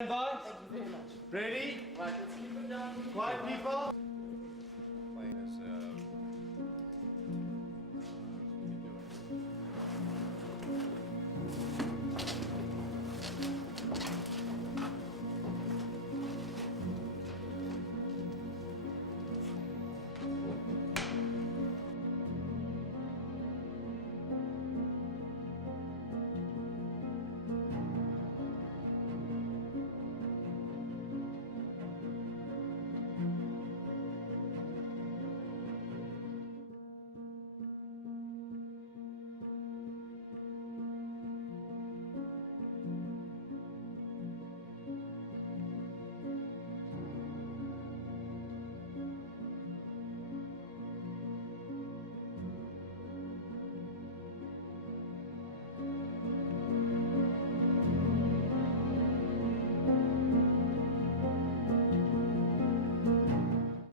Stand by. Thank you very much. Ready? Right, let's keep it down. Quiet people.